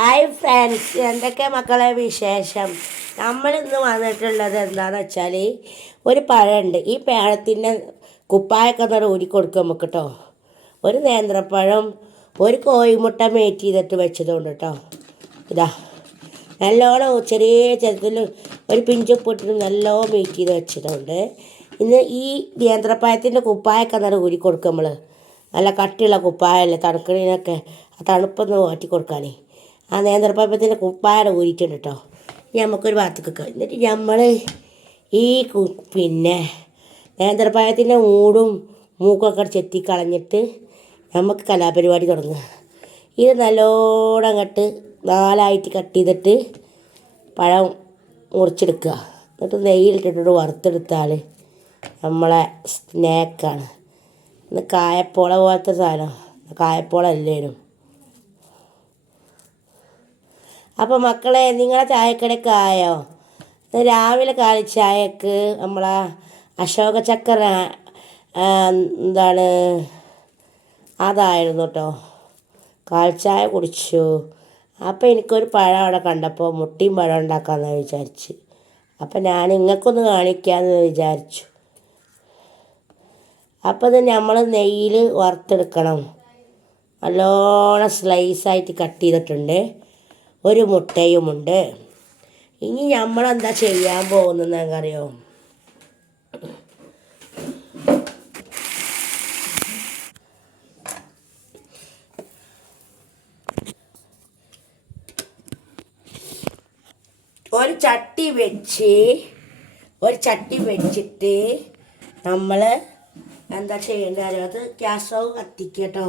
Hi friends എന്തൊക്കെ മക്കളെ വിശേഷം? നമ്മളിന്ന് വന്നിട്ടുള്ളത് എന്താണെന്ന് വെച്ചാൽ ഒരു പഴമുണ്ട്. ഈ പഴത്തിന്റെ കുപ്പായൊക്കെ ഒന്ന് ഊരി കൊടുക്കും നമുക്ക് കേട്ടോ ഒരു നേന്ത്രപ്പഴം ഒരു കോഴിമുട്ട മേറ്റ് ചെയ്തിട്ട് വെച്ചതുകൊണ്ട് കേട്ടോ. ഇതാ നല്ലോണം ചെറിയ ചെറുതിൽ ഒരു പിഞ്ചുപ്പിട്ടിട്ട് നല്ലോണം മേറ്റ് ചെയ്ത് വെച്ചതുകൊണ്ട് ഇന്ന് ഈ നേന്ത്രപ്പഴത്തിന്റെ കുപ്പായൊക്കെ ഒന്ന് ഊരി കൊടുക്കും നമ്മൾ നല്ല കട്ടിയുള്ള കുപ്പായല്ലേ തണുക്കണീനൊക്കെ ആ തണുപ്പൊന്ന് മാറ്റി കൊടുക്കാനേ. ആ നേന്ത്രപ്പഴത്തിന്റെ കുപ്പായം ഊരിയിട്ടുണ്ട് കേട്ടോ. നമുക്കൊരു ഭാഗത്തേക്ക് വെക്കാം എന്നിട്ട് നമ്മൾ ഈ പിന്നെ നേന്ത്രപ്പഴത്തിന്റെ മൂടും മൂക്കൊക്കെ ചെത്തി കളഞ്ഞിട്ട് നമുക്ക് കലാപരിപാടി തുടങ്ങുക. ഇത് നല്ലോണം അങ്ങോട്ട് നാലായിട്ട് കട്ട് ചെയ്തിട്ട് പഴം മുറിച്ചെടുക്കുക. എന്നിട്ട് നെയ്യിലിട്ടിട്ട് വറുത്തെടുത്താൽ നമ്മളെ സ്നാക്കാണ്. ഇന്ന് കായപ്പോള പോലത്തെ സാധനം. കായപ്പോള അല്ലേനും അപ്പോൾ മക്കളെ നിങ്ങളെ ഇന്ന് രാവിലെ കാലി ചായക്ക് നമ്മളെ അശോക ചക്കര ആ, എന്താണ് അതായിരുന്നു കേട്ടോ കാൽച്ചായ കുടിച്ചു. അപ്പോൾ എനിക്കൊരു പഴം അവിടെ കണ്ടപ്പോൾ മുട്ടിയും പഴം ഉണ്ടാക്കാമെന്ന് വിചാരിച്ച്. അപ്പം ഞാൻ നിങ്ങൾക്കൊന്ന് കാണിക്കാമെന്ന് വിചാരിച്ചു. അപ്പോൾ ഇത് നമ്മൾ നെയ്യിൽ വറുത്തെടുക്കണം. നല്ലോണം സ്ലൈസായിട്ട് കട്ട് ചെയ്തിട്ടുണ്ട്. ഒരു മുട്ടയുമുണ്ട്. ഇനി നമ്മളെന്താ ചെയ്യാൻ പോകുന്നത് അറിയോ ഒരു ചട്ടി വെച്ച് ഒരു ചട്ടി വെച്ചിട്ട് നമ്മൾ എന്താ ചെയ്യേണ്ടത് അത് ഗ്യാസ് സ്റ്റവ് കത്തിക്കട്ടോ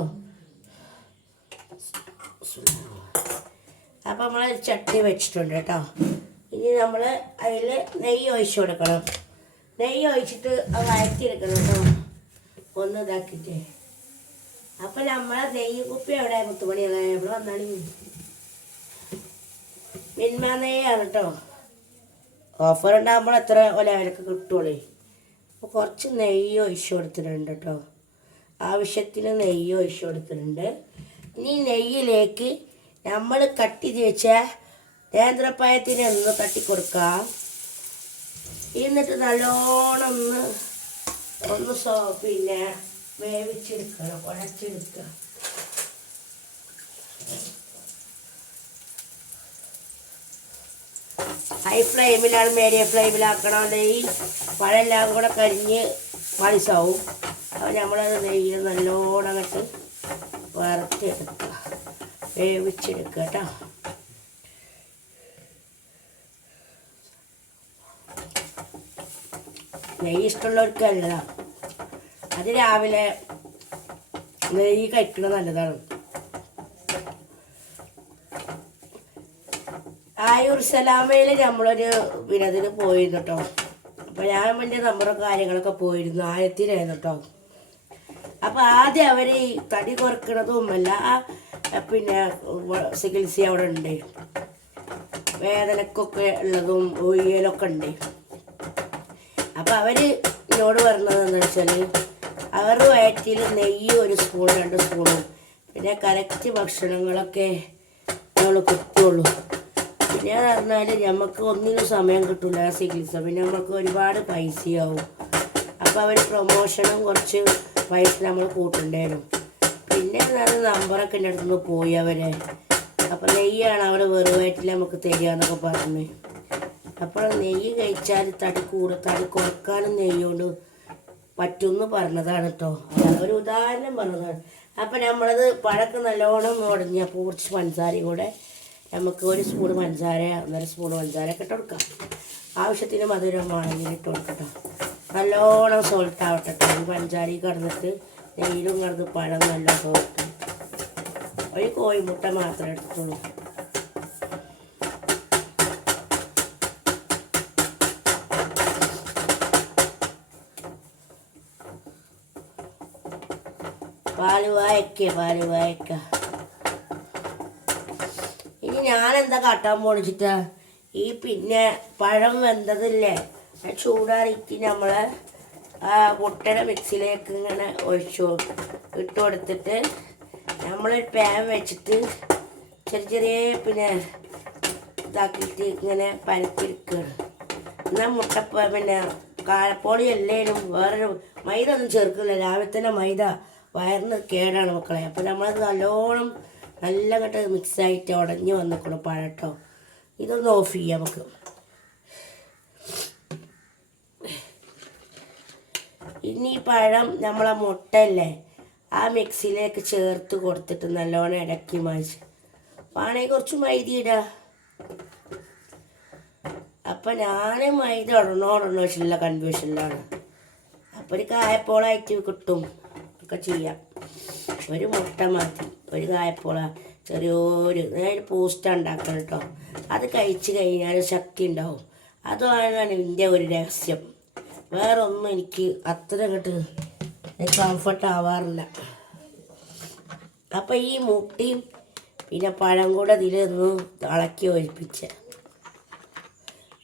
അപ്പോൾ നമ്മൾ ചട്ടി വെച്ചിട്ടുണ്ട് കേട്ടോ. ഇനി നമ്മൾ അതിൽ നെയ്യ് ഒഴിച്ചു കൊടുക്കണം. നെയ്യ് ഒഴിച്ചിട്ട് അത് വഴറ്റിയെടുക്കണം കേട്ടോ. ഒന്ന് ഇതാക്കിയിട്ട്. അപ്പം നമ്മളെ നെയ്യ് കുപ്പി എവിടെ? മുത്തുമണിയാണ് എവിടെ വന്നാണ്? മിന്മ നെയ്യാണ് കേട്ടോ. ഓഫർ ഉണ്ടാകുമ്പോൾ എത്ര ഒലവിലൊക്കെ കിട്ടുള്ളേ അപ്പോൾ കുറച്ച് നെയ്യ് ഒഴിച്ചു കൊടുത്തിട്ടുണ്ട് കേട്ടോ. ആവശ്യത്തിന് നെയ്യ് ഒഴിച്ചു കൊടുത്തിട്ടുണ്ട്. ഇനി നെയ്യിലേക്ക് നമ്മൾ കട്ടി ചെയ്ത് വെച്ച നേന്ത്രപ്പഴത്തിന് ഒന്ന് തട്ടി കൊടുക്കാം എന്നിട്ട് നല്ലോണം ഒന്ന് ഒന്ന് സോ പിന്നെ വേവിച്ചെടുക്കണം കുഴച്ചെടുക്കുക ഹൈ ഫ്ലെയിമിലാണ് മീഡിയം ഫ്ലെയിമിലാക്കണം അല്ലെങ്കിൽ പഴമെല്ലാം കൂടെ കരിഞ്ഞ് പാളിസാവും അപ്പോൾ നമ്മളത് നെയ്യ് നല്ലോണം അങ്ങോട്ട് വറുത്തെടുക്കുക വേവിച്ചെടുക്കുക കേട്ടോ നെയ്യ് ഇഷ്ടമുള്ളവർക്കല്ല അത് രാവിലെ നെയ്യ് കഴിക്കുന്നത് നല്ലതാണ്. ആയൂർ സലാമയിൽ നമ്മളൊരു വിനതിന് പോയിരുന്നു കേട്ടോ അപ്പോൾ ഞാൻ വലിയ നമ്മുടെ കാര്യങ്ങളൊക്കെ പോയിരുന്നു ആയത്തിനായിരുന്നു കേട്ടോ അപ്പോൾ ആദ്യം അവർ തടി കുറക്കണതുമല്ല ആ പിന്നെ ചികിത്സ അവിടെ ഉണ്ട്. വേദനക്കൊക്കെ ഉള്ളതും ഒയ്യലൊക്കെ ഉണ്ട്. അപ്പം അവർ എന്നോട് പറഞ്ഞത് എന്താ വെച്ചാൽ അവർ വയറ്റിൽ നെയ്യ് ഒരു സ്പൂൺ രണ്ട് സ്പൂണും പിന്നെ കറക്റ്റ് ഭക്ഷണങ്ങളൊക്കെ നമ്മൾ കിട്ടുള്ളൂ പിന്നെ പറഞ്ഞാൽ നമുക്ക് ഒന്നിനും സമയം കിട്ടില്ല ചികിത്സ. പിന്നെ നമുക്ക് ഒരുപാട് പൈസയാവും. അപ്പോൾ അവർ പ്രൊമോഷനും കുറച്ച് പൈസ നമ്മൾ കൂട്ടേണ്ടേനും പിന്നെ എന്താണ് നമ്പറൊക്കെ എന്റെ അടുത്തുനിന്ന് പോയി അവരെ അപ്പം നെയ്യാണ് അവർ വെറുവായിട്ടില്ല നമുക്ക് തരിക എന്നൊക്കെ പറഞ്ഞു. അപ്പോൾ നെയ്യ് കഴിച്ചാൽ തടി കൂടെ തടി കുറക്കാനും നെയ്യോട് കൊണ്ട് പറ്റുമെന്ന് പറഞ്ഞതാണ് കേട്ടോ ഒരു ഉദാഹരണം പറഞ്ഞതാണ്. അപ്പം നമ്മളത് പഴക്ക് നല്ലോണം ഉടഞ്ഞപ്പോൾ കുറച്ച് പഞ്ചസാരയും കൂടെ നമുക്ക് ഒരു സ്പൂൺ പഞ്ചസാര ഒന്നര സ്പൂൺ പഞ്ചസാര ഒക്കെ ഇട്ട് കൊടുക്കാം. ആവശ്യത്തിന് മധുരമാണെങ്കിൽ ഇട്ട് കൊടുക്കട്ടോ നല്ലോണം സോൾട്ട് ആവട്ടെ ഈ കിടന്നിട്ട് നെയ്യിലും കിടന്ന് പഴം നല്ല സോൾട്ട് ഒരു കോഴിമുട്ട മാത്രമേ എടുത്തുള്ളൂ. പാൽ വായിക്ക പാൽ വായിക്ക. ഇനി ഞാനെന്താ കാട്ടാൻ പോണിച്ചിട്ടാ? ഈ പിന്നെ പഴം വെന്തതില്ലേ? ചൂടാറിക്ക് നമ്മളെ ആ മുട്ടയുടെ മിക്സിയിലേക്ക് ഇങ്ങനെ ഒഴിച്ചു ഇട്ട് കൊടുത്തിട്ട് നമ്മളൊരു പാൻ വെച്ചിട്ട് ചെറിയ ചെറിയ പിന്നെ ഇതാക്കിയിട്ട് ഇങ്ങനെ പരത്തിരിക്കുകയാണ് എന്നാൽ മുട്ട പിന്നെ കാലപ്പോളി അല്ലേലും വേറൊരു മൈദ ഒന്നും ചേർക്കില്ല രാവിലെ തന്നെ മൈദ വയറിന് കേടാണ് മക്കളെ. അപ്പോൾ നമ്മളത് നല്ലോണം നല്ല കട്ട് മിക്സായിട്ട് ഉടഞ്ഞ് വന്നിക്കണം പഴട്ടോ ഇതൊന്ന് ഓഫ് ചെയ്യാം നമുക്ക്. ഇനി പഴം നമ്മളെ മുട്ടല്ലേ ആ മിക്സിയിലേക്ക് ചേർത്ത് കൊടുത്തിട്ട് നല്ലോണം ഇടക്കി മാച്ച് വേണമെങ്കിൽ കുറച്ച് മൈദ ഇടുക അപ്പം ഞാൻ മൈദ ഇടണോ ഇടണോ വെച്ചിട്ടുള്ള കൺഫ്യൂഷനിലാണ് അപ്പോൾ ഒരു കായപ്പോളായിട്ട് കിട്ടും. ഒക്കെ ചെയ്യാം. ഒരു മുട്ട മാറ്റി ഒരു കായപ്പോള. ചെറിയൊരു അതായത് പോസ്റ്റ് ഉണ്ടാക്കണം കേട്ടോ അത് കഴിച്ച് കഴിഞ്ഞാൽ ശക്തി ഉണ്ടാവും. അതാണ് എന്റെ ഒരു രഹസ്യം. വേറെ ഒന്നും എനിക്ക് അത്ര അങ്ങോട്ട് കംഫർട്ട് ആവാറില്ല. അപ്പം ഈ മുട്ടിയും പിന്നെ പഴം കൂടെ ഇതിലൊന്ന് ഇളക്കി ഒഴിപ്പിച്ച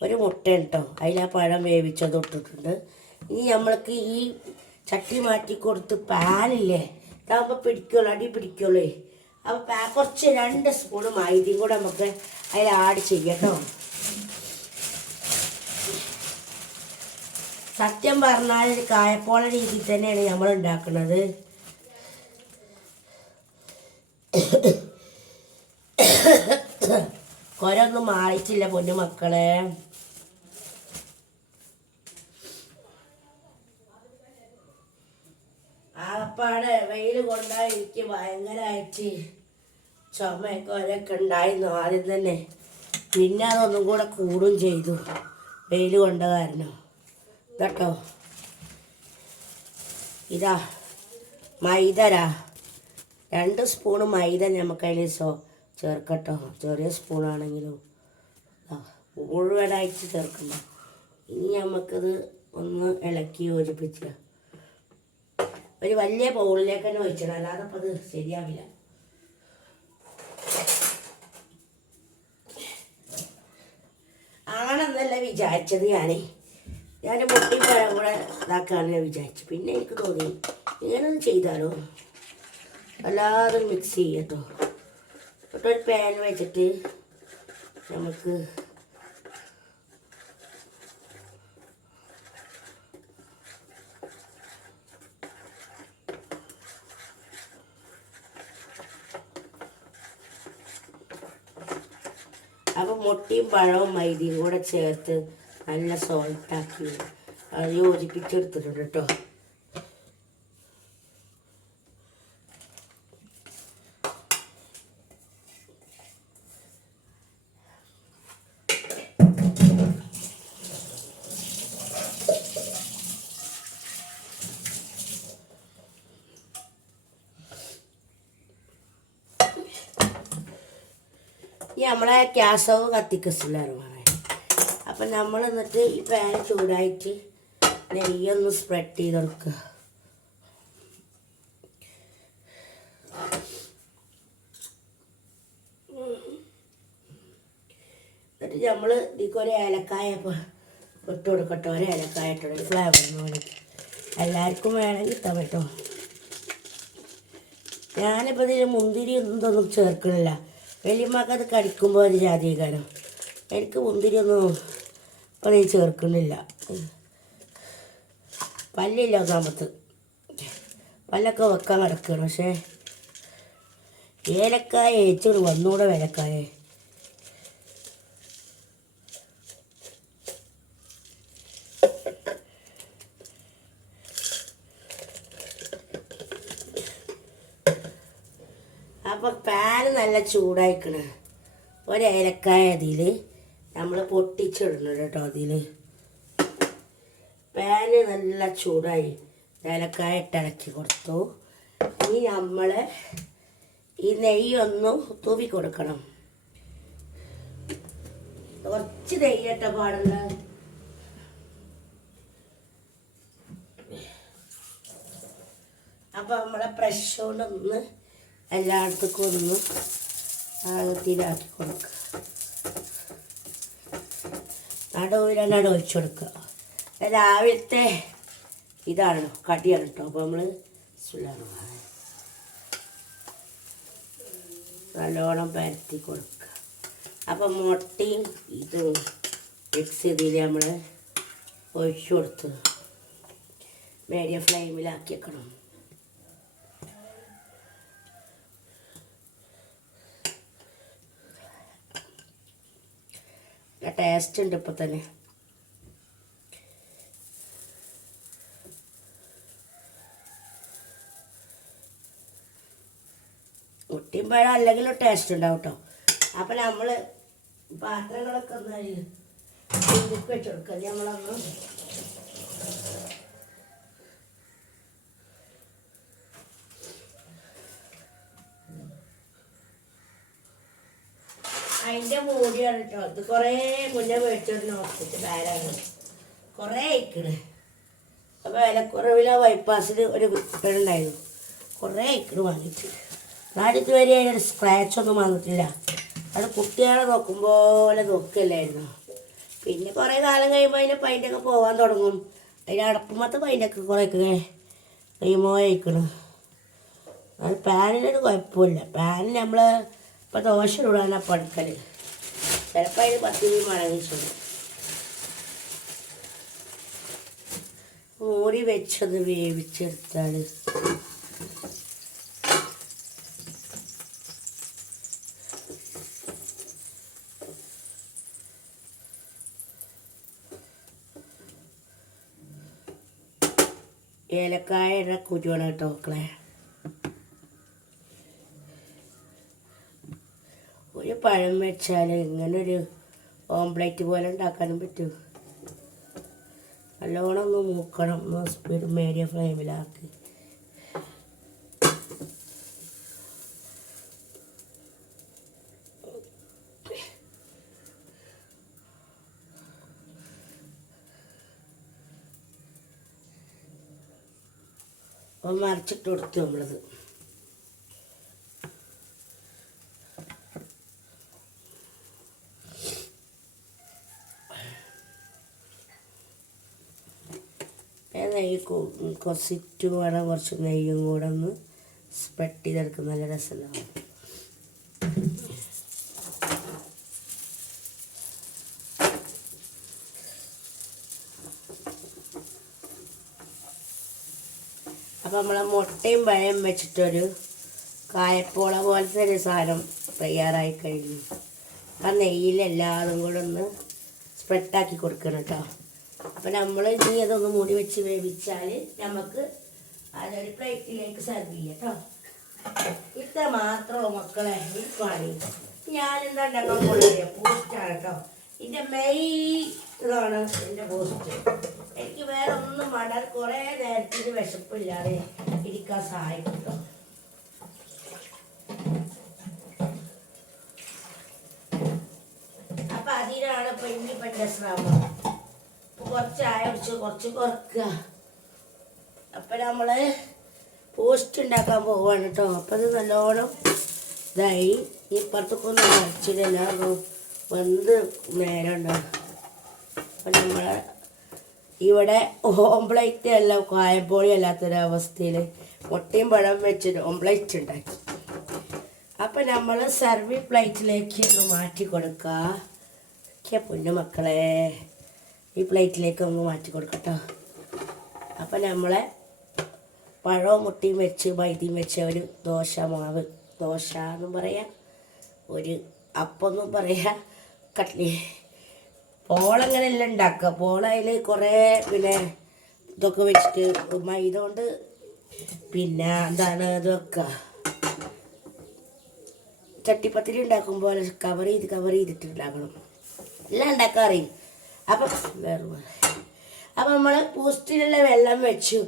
ഒരു മുട്ട കേട്ടോ അതിൽ ആ പഴം വേവിച്ചത് ഇട്ടിട്ടുണ്ട്. ഇനി നമ്മൾക്ക് ഈ ചട്ടി മാറ്റി കൊടുത്ത് പാനില്ലേ ഇതാകുമ്പോൾ പിടിക്കുള്ളൂ അടി പിടിക്കുള്ളൂ അപ്പോൾ കുറച്ച് രണ്ട് സ്പൂൺ മൈദയും കൂടെ നമുക്ക് അതിൽ ആഡ് ചെയ്യാം കേട്ടോ സത്യം പറഞ്ഞാൽ കായപ്പോള രീതിയിൽ തന്നെയാണ് നമ്മൾ ഉണ്ടാക്കുന്നത്. കൊരൊന്നും മാറിയിട്ടില്ല പൊന്നു മക്കളെ. ആപ്പാടെ വെയിൽ കൊണ്ടാൽ എനിക്ക് ഭയങ്കരമായിട്ട് ചുമയൊക്കെ ഒരൊക്കെ ഉണ്ടായിരുന്നു ആദ്യം തന്നെ. പിന്നെ അതൊന്നും കൂടെ കൂടും ചെയ്തു. വെയിൽ കൊണ്ട കാരണം. കേട്ടോ. ഇതാ മൈദരാ. രണ്ട് സ്പൂണ് മൈദ നമുക്ക് അതിൽ സോ ചേർക്കട്ടോ. ചെറിയ സ്പൂണാണെങ്കിലും. മുഴുവനായിട്ട് ചേർക്കണ്ട. ഇനി നമുക്കത് ഒന്ന് ഇളക്കി യോജിപ്പിച്ച്. ഒരു വലിയ ബൗളിലേക്ക് തന്നെ ഒഴിച്ചിടണം അല്ലാതെ അപ്പം അത് ശരിയാവില്ല. ആണെന്നല്ല വിചാരിച്ചത് ഞാനേ. ഞാൻ മുട്ടി പഴം കൂടെ ഇതാക്കാമെന്ന് ഞാൻ വിചാരിച്ചു. പിന്നെ എനിക്ക് തോന്നി ഇങ്ങനൊന്നും ചെയ്താലോ? അല്ലാതെ മിക്സ് ചെയ്യട്ടോ. എന്നിട്ട് ഒരു പാൻ വെച്ചിട്ട് നമുക്ക് അപ്പോൾ മുട്ടിയും പഴവും മൈദയും കൂടെ ചേർത്ത് നല്ല സോൾട്ടാക്കി അത് യോജിപ്പിച്ചെടുത്തിട്ടുണ്ട് കേട്ടോ ഈ നമ്മളെ ഗ്യാസ് സ്റ്റവ് കത്തിക്കസില്ലായിരുന്നു അപ്പം നമ്മൾ എന്നിട്ട് ഈ പാൻ ചൂടായിട്ട് നെയ്യൊന്ന് സ്പ്രെഡ് ചെയ്ത് കൊടുക്കുക എന്നിട്ട് നമ്മൾ ഇതിക്ക് ഒരു ഏലക്കായ ഇട്ട് കൊടുക്കട്ടെ. ഒരു ഏലക്കായ ഇട്ടോ ഒരു ഫ്ലേവറിന് വേണ്ടി എല്ലാവർക്കും വേണമെങ്കിൽ ഇട്ടാൽ കേട്ടോ ഞാനിപ്പോൾ ഇതിൽ മുന്തിരി ഒന്നും ചേർക്കണില്ല. വലിയമ്മക്ക് അത് കടിക്കുമ്പോൾ ഒരു ജാതീകാരം എനിക്ക് മുന്തിരി ഒന്നും ഇപ്പം ചേർക്കുന്നില്ല പല്ലില്ല ഒന്നാമത്ത് പല്ലൊക്കെ വെക്കാൻ കിടക്കുകയാണ് പക്ഷേ ഏലക്കായ ഏച്ചോട് വന്നൂടെ വേലക്കായ അപ്പം പാന് നല്ല ചൂടായിക്കണ്. ഒരു ഏലക്കായ അതിൽ നമ്മൾ പൊട്ടിച്ചിടണം കേട്ടോ അതിൽ പാന് നല്ല ചൂടായി. ഏലക്കായ ഇട്ടിളക്കി കൊടുത്തു. ഇനി നമ്മൾ ഈ നെയ്യൊന്ന് തൂവി കൊടുക്കണം. കുറച്ച് നെയ്യട്ട പാടുള്ള അപ്പോൾ നമ്മളെ പ്രഷ് കൊണ്ടൊന്ന് എല്ലായിടത്തേക്കും ഒന്ന് ആകത്തിലാക്കി കൊടുക്കുക നടുവിലാണ് ഒഴിച്ചു കൊടുക്കുക. രാവിലത്തെ ഇതാണ് കടിയാണ് കേട്ടോ അപ്പോൾ നമ്മൾ സുലാണ് നല്ലോണം പരത്തി കൊടുക്കുക. അപ്പം മുട്ടയും ഇതും മിക്സ് ചെയ്തിട്ട് നമ്മൾ ഒഴിച്ചു കൊടുത്ത് മീഡിയം ഫ്ലെയിമിലാക്കി വെക്കണം. ടേസ്റ്റ് ഉണ്ട് ഇപ്പോൾ തന്നെ. മുട്ടിയും പഴം അല്ലെങ്കിലും ടേസ്റ്റ് ഉണ്ടാവും കേട്ടോ അപ്പം നമ്മൾ പാത്രങ്ങളൊക്കെ ഒന്ന് ഇതിലേക്ക് വെച്ച് കൊടുക്കുക മൂടിയാണ് കേട്ടോ ഇത് കുറേ മുന്നേ മേടിച്ചൊരു നോക്കിയിട്ട് ബാരാണ് കുറേ അയക്കണ് അപ്പോൾ വിലക്കുറവില ബൈപ്പാസിൽ ഒരു കുട്ടികളുണ്ടായിരുന്നു. കുറേ അയക്കണ് വാങ്ങിച്ച്. വാങ്ങിച്ച് വരെ അതിനൊരു സ്ക്രാച്ച് ഒന്നും വന്നിട്ടില്ല. അത് കുട്ടികളെ നോക്കുമ്പോലെ നോക്കല്ലായിരുന്നു. പിന്നെ കുറേ കാലം കഴിയുമ്പോൾ അതിന്റെ പൈന്റൊക്കെ പോകാൻ തുടങ്ങും. അതിന്റെ അടപ്പുമത്തെ പൈന്റൊക്കെ കുറേയൊക്കെ കഴിയുമ്പോൾ അയക്കണം അത് പാനിനൊരു കുഴപ്പമില്ല. പാനിന് നമ്മൾ ഇപ്പോൾ ദോശ ഇടാനാണ് പടുക്കൽ ചിലപ്പോൾ അതിന് പത്തിരി മടങ്ങിച്ചുണ്ട് മൂടി വെച്ചത് വേവിച്ചെടുത്താൽ ഏലക്കായ കുരുവാണ് കേട്ടോ മക്കളെ ഒരു പഴം വെച്ചാൽ ഇങ്ങനൊരു ഓംപ്ലേറ്റ് പോലെ ഉണ്ടാക്കാനും പറ്റും. നല്ലോണം ഒന്ന് മൂക്കണം സ്പീഡ് മീഡിയ ഫ്ലെയിമിലാക്കി. മറിച്ചിട്ട് കൊടുത്തു നമ്മളത്. നെയ്യ് കു- കുറച്ചിട്ട് വേണം കുറച്ച് നെയ്യും കൂടെ ഒന്ന് സ്പ്രെഡ് ചെയ്തെടുക്കും. നല്ല രസമുണ്ടാവും അപ്പം നമ്മൾ മുട്ടയും പഴയും വെച്ചിട്ടൊരു കായപ്പോള പോലത്തെ ഒരു സാധനം തയ്യാറായി കഴിഞ്ഞു. ആ നെയ്യിലെല്ലാതും കൂടെ ഒന്ന് സ്പ്രെഡാക്കി കൊടുക്കണം കേട്ടോ. അപ്പം നമ്മൾ ഇനി അതൊന്ന് മൂടി വെച്ച് വേവിച്ചാൽ നമുക്ക് അതൊരു പ്ലേറ്റിലേക്ക് സെർവ് ചെയ്യാം കേട്ടോ ഇത്ര മാത്രമോ മക്കളെ പാടി ഞാനെന്താ ഉണ്ടാക്കാൻ പോകുന്നത് പോസ്റ്റാണ് കേട്ടോ ഇതിന്റെ മെയിൻ ഇതാണ് എന്റെ പോസ്റ്റ് എനിക്ക് വേറെ ഒന്നും വേണ്ട കുറേ നേരത്തിന് വിശപ്പില്ലാതെ ഇരിക്കാൻ സഹായിക്കും കേട്ടോ അപ്പം അതിനാണ് ഇപ്പം ഇനിയിപ്പം എന്റെ ശ്രമം. കുറച്ച് ചായ കുടിച്ച് കുറച്ച് കുറക്കുക. അപ്പം നമ്മൾ പോസ്റ്റ് ഉണ്ടാക്കാൻ പോവാണ് കേട്ടോ. അപ്പം അത് നല്ലോണം ഇതായി. ഈ ഒന്ന് മറിച്ചിടല്ല വന്ന് നേരം ഉണ്ടാവും. അപ്പം നമ്മൾ ഇവിടെ ഓംപ്ലേറ്റ് അല്ല കായപ്പോളി അല്ലാത്തൊരവസ്ഥയിൽ മുട്ടയും പഴം വെച്ചിട്ട് ഓംപ്ലേറ്റ് ഉണ്ടാക്കി. അപ്പം നമ്മൾ സർവീ പ്ലേറ്റിലേക്ക് ഒന്ന് മാറ്റി കൊടുക്കുക പൊന്നു മക്കളെ ഈ പ്ലേറ്റിലേക്ക് ഒന്ന് മാറ്റി കൊടുക്കട്ടോ. അപ്പം നമ്മളെ പഴവും മുട്ടിയും വെച്ച് മൈദയും വെച്ച ഒരു ദോശ മാവ്. ദോശ എന്നും പറയാം ഒരു അപ്പം എന്നും പറയാം കട്ട്ലി പോളങ്ങനെയല്ല ഉണ്ടാക്കുക. പോള അതിൽ കുറേ പിന്നെ ഇതൊക്കെ വെച്ചിട്ട് മൈദ കൊണ്ട് പിന്നെ എന്താണ് ഇതൊക്കെ ചട്ടിപ്പത്തിരി ഉണ്ടാക്കുമ്പോൾ കവർ ചെയ്ത് കവർ ചെയ്തിട്ട് ഉണ്ടാക്കണം. എല്ലാം ഉണ്ടാക്കാൻ അപ്പം വേറെ അപ്പം നമ്മൾ പൂസ്റ്റിലുള്ള വെള്ളം വെച്ചു.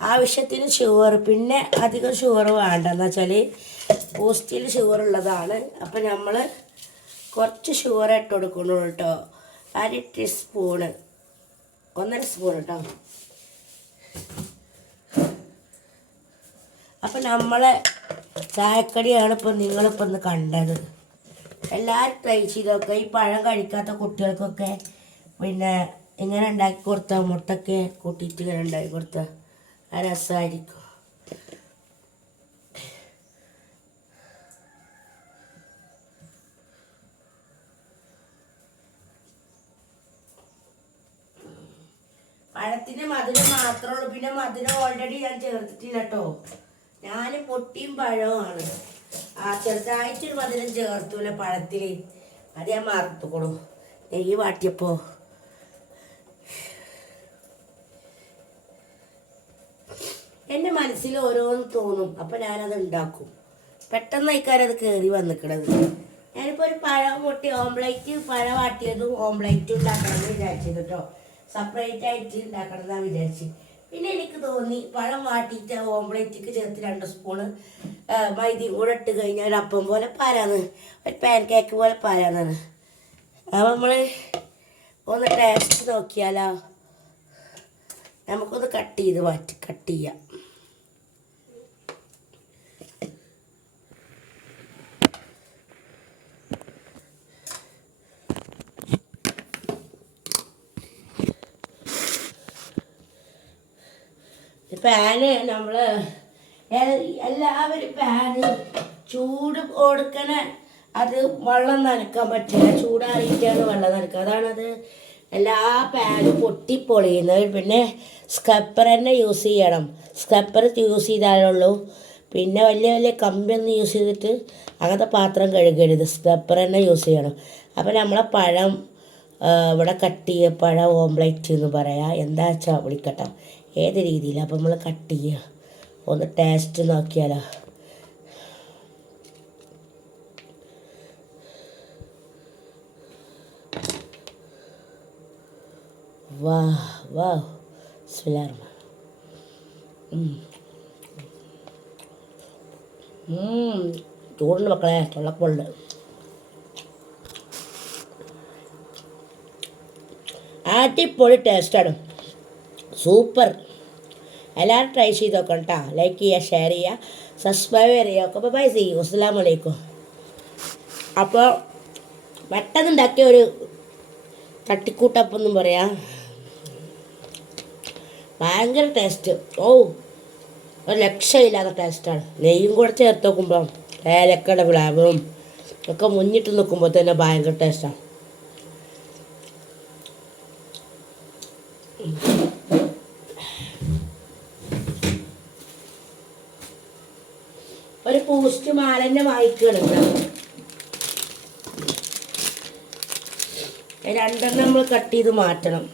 ആവശ്യത്തിന് ഷുഗർ പിന്നെ അധികം ഷുഗർ വേണ്ട. എന്ന് വെച്ചാൽ പൂസ്റ്റിൽ ഷുഗർ ഉള്ളതാണ്. അപ്പം നമ്മൾ കുറച്ച് ഷുഗർ ഇട്ട് കൊടുക്കണു കേട്ടോ. അര ടീസ്പൂണ്. ഒന്നര സ്പൂൺ കേട്ടോ. അപ്പം നമ്മളെ ചായക്കടിയാണ് ഇപ്പം നിങ്ങളിപ്പോൾ ഒന്ന് കണ്ടത്. എല്ലാവരും ട്രൈ ചെയ്തൊക്കെ ഈ പഴം കഴിക്കാത്ത കുട്ടികൾക്കൊക്കെ പിന്നെ ഇങ്ങനെ ഉണ്ടാക്കി കൊടുത്ത മുട്ടൊക്കെ കൂട്ടിയിട്ട് ഇങ്ങനെ ഉണ്ടാക്കി കൊടുത്ത ആ രസമായിരിക്കും പഴത്തിന്റെ മധുരം മാത്രമേ ഉള്ളൂ. പിന്നെ മധുരം ഓൾറെഡി ഞാൻ ചേർത്തിട്ടില്ല കേട്ടോ ഞാൻ പൊട്ടിയും പഴവുമാണ് ആ ചെറുതായിട്ടൊരു മധുരം ചേർത്തൂല പഴത്തിൽ അത് ഞാൻ മറത്തുകൊള്ളൂ നെയ്യ് വാട്ടിയപ്പോ. എന്റെ മനസ്സിൽ ഓരോന്ന് തോന്നും. അപ്പം ഞാനത് ഉണ്ടാക്കും. പെട്ടെന്ന് അത് കയറി വന്നിക്കണത്. ഞാനിപ്പോൾ ഒരു പഴം പൊട്ടി ഓംപ്ലേറ്റ് പഴം വാട്ടിയതും ഓംപ്ലേറ്റും ഉണ്ടാക്കണമെന്ന് വിചാരിച്ചത് കേട്ടോ. സെപ്പറേറ്റ് ആയിട്ട് ഉണ്ടാക്കണമെന്നാണ് വിചാരിച്ചത് പിന്നെ എനിക്ക് തോന്നി പഴം വാട്ടിയിട്ട് ഓംപ്ലേറ്റിക്ക് ചേർത്ത് രണ്ട് സ്പൂണ് മൈദി കൂടെ ഇട്ട് കഴിഞ്ഞാൽ ഒരു അപ്പം പോലെ പാരാന്ന്. ഒരു പാൻ കേക്ക് പോലെ പാരാന്നാണ്. അപ്പം നമ്മൾ ഒന്ന് ടേസ്റ്റ് നോക്കിയാലോ? നമുക്കൊന്ന് കട്ട് ചെയ്ത് മാറ്റി കട്ട് ചെയ്യാം. പാന് നമ്മൾ എല്ലാവരും പാന് ചൂട് കൊടുക്കണ. അത് വെള്ളം നനക്കാൻ പറ്റില്ല. ചൂടാറിയിട്ടാണ് വെള്ളം നനക്കുക. അതാണത് എല്ലാ പാനും പൊട്ടിപ്പൊളിയുന്നത്. പിന്നെ സ്കപ്പർ തന്നെ യൂസ് ചെയ്യണം. സ്കപ്പർ യൂസ് ചെയ്താലുള്ളൂ പിന്നെ വലിയ വലിയ കമ്പിയൊന്നും യൂസ് ചെയ്തിട്ട് അങ്ങനത്തെ പാത്രം കഴുകരുത്. സ്കപ്പർ തന്നെ യൂസ് ചെയ്യണം. അപ്പോൾ നമ്മളെ പഴം ഇവിടെ കട്ട് ചെയ്യ പഴം ഓംപ്ലേറ്റ് എന്ന് പറയാം. എന്താ വെച്ചാൽ വിളിക്കട്ടോ. ഏത് രീതിയിൽ അപ്പം നമ്മൾ കട്ട് ചെയ്യുക ഒന്ന് ടേസ്റ്റ് നോക്കിയാലോ. വാ വാ. ചൂടുണ്ട് മക്കളെ. തുള്ളപ്പുണ്ട് അടിപൊളി ടേസ്റ്റാണ് സൂപ്പർ. എല്ലാവരും ട്രൈ ചെയ്ത് നോക്കണം കേട്ടോ ലൈക്ക് ചെയ്യുക ഷെയർ ചെയ്യുക സബ്സ്ക്രൈബ് ചെയ്യുക ഒക്കെ ബൈ ചെയ്യും അസ്സാം വലൈക്കും അപ്പോൾ പെട്ടെന്ന് ഉണ്ടാക്കിയ ഒരു തട്ടിക്കൂട്ടപ്പൊന്നും പറയാം. ഭയങ്കര ടേസ്റ്റ് ഓ ഒരു ലക്ഷമില്ലാത്ത ടേസ്റ്റാണ് നെയ്യും കൂടെ ചേർത്ത് നോക്കുമ്പോൾ ഏലക്കട ഫ്ലേവറും ഒക്കെ മുന്നിട്ട് നിൽക്കുമ്പോൾ തന്നെ ഭയങ്കര ടേസ്റ്റാണ് ഒരു പോസ്റ്റ് മാലന്നെ വായിക്കണം രണ്ടെണ്ണം നമ്മൾ കട്ട് ചെയ്ത് മാറ്റണം.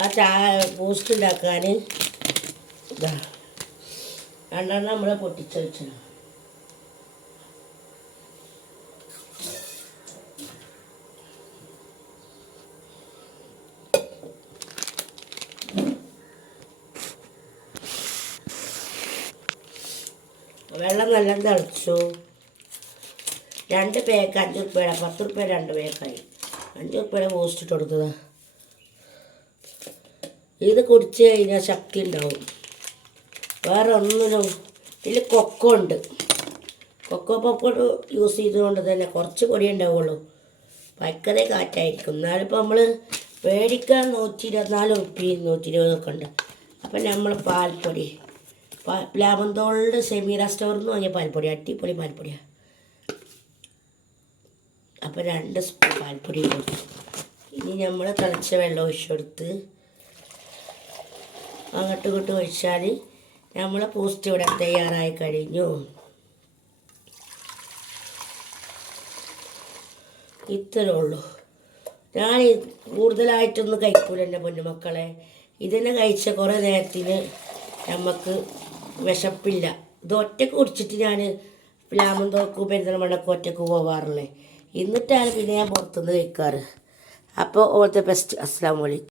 ആ ചാ പോസ്റ്റ് ഉണ്ടാക്കാൻ രണ്ടെണ്ണം നമ്മൾ പൊട്ടിച്ചു വെച്ചണം വെള്ളം നല്ല തിളച്ചു. രണ്ട് പേക്ക് അഞ്ച് ഉപ്പയുടെ പത്ത് ഉപ്പ രണ്ട് പേക്കായി അഞ്ച് ഉപ്പയുടെ പോസ്റ്റ് ഇട്ട് കൊടുത്തതാ. ഇത് കുടിച്ച് കഴിഞ്ഞാൽ ശക്തി ഉണ്ടാവും. വേറെ ഒന്നിനും ഇതിൽ കൊക്കോ ഉണ്ട്. കൊക്കോ പൗഡർ യൂസ് ചെയ്തുകൊണ്ട് തന്നെ കുറച്ച് പൊടി ഉണ്ടാവുള്ളൂ. ഭയങ്കര കാറ്റായിരിക്കും. എന്നാലിപ്പോൾ നമ്മൾ മേടിക്കാൻ നൂറ്റി ഇരുപത്തിനാല് ഉപ്പി നൂറ്റി ഇരുപതൊക്കെ ഉണ്ട്. അപ്പം നമ്മൾ പാൽപ്പൊടി ലാമന്തോളിന്റെ സെമീറ സ്റ്റോറിൽ നിന്ന് വാങ്ങിയ പാൽപ്പൊടി അടിപൊളി പാൽപ്പൊടിയാണ് അപ്പോൾ രണ്ട് സ്പൂൺ പാൽപ്പൊടി കൊടുത്തു. ഇനി നമ്മൾ തിളച്ച വെള്ളം ഒഴിച്ചെടുത്ത് അങ്ങോട്ടും ഇങ്ങോട്ടും ഒഴിച്ചാൽ നമ്മളെ പോസ്റ്റ് ഇവിടെ തയ്യാറായി കഴിഞ്ഞു. ഇത്രേ ഉള്ളൂ. ഞാൻ കൂടുതലായിട്ടൊന്നും കഴിക്കൂല എന്റെ പൊന്നുമക്കളെ ഇതന്നെ കഴിച്ച കുറേ നേരത്തിന് നമുക്ക് വിശപ്പില്ല. ഇത് ഒറ്റയ്ക്ക് കുടിച്ചിട്ട് ഞാൻ പ്ലാമന്തോക്ക് പെരുന്തൽമണ്ണക്ക് ഒറ്റയ്ക്ക് പോവാറുള്ളത് എന്നിട്ടാണ് പിന്നെ ഞാൻ പുറത്തുനിന്ന് കഴിക്കാറ്. അപ്പോൾ ഓൾ ദ ബെസ്റ്റ് അസ്സാം വലൈക്കും